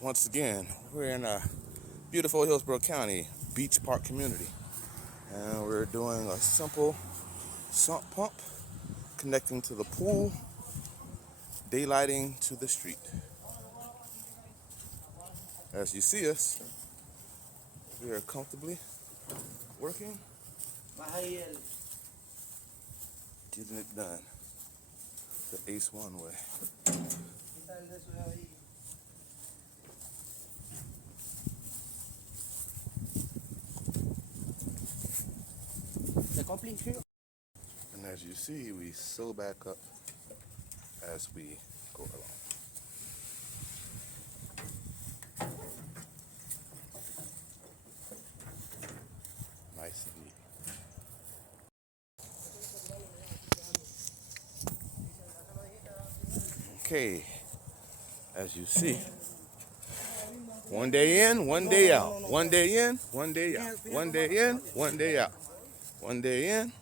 Once again, we're in a beautiful Hillsborough County beach park community, and we're doing a simple sump pump connecting to the pool, daylighting to the street. As you see us, we are comfortably working, getting it done the Ace One way. And as you see, we sew back up as we go along. Nice and neat. Okay, as you see, one day in, one day out. One day in, one day out. One day in, one day out. One day in,